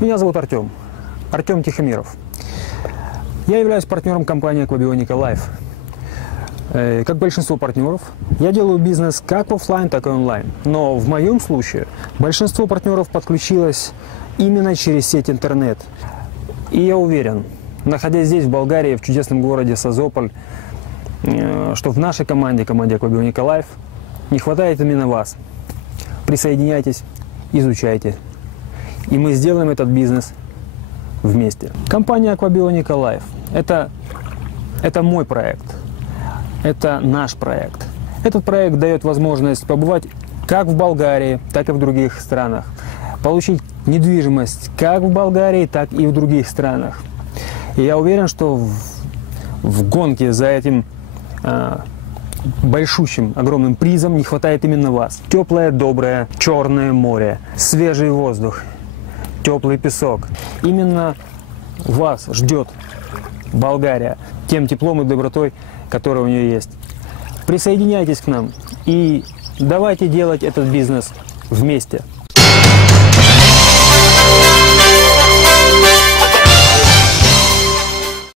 Меня зовут Артем Тихомиров. Я являюсь партнером компании Aquabionica Life. Как большинство партнеров, я делаю бизнес как в офлайн, так и онлайн. Но в моем случае большинство партнеров подключилось именно через сеть интернет. И я уверен, находясь здесь, в Болгарии, в чудесном городе Созополь, что в нашей команде Aquabionica Life, не хватает именно вас. Присоединяйтесь, изучайте. И мы сделаем этот бизнес вместе. Компания Aquabionica Life – это мой проект. Это наш проект. Этот проект дает возможность побывать как в Болгарии, так и в других странах. Получить недвижимость как в Болгарии, так и в других странах. И я уверен, что в гонке за этим большущим, огромным призом не хватает именно вас. Теплое, доброе, черное море, свежий воздух, теплый песок. Именно вас ждет Болгария тем теплом и добротой, которая у нее есть. Присоединяйтесь к нам и давайте делать этот бизнес вместе.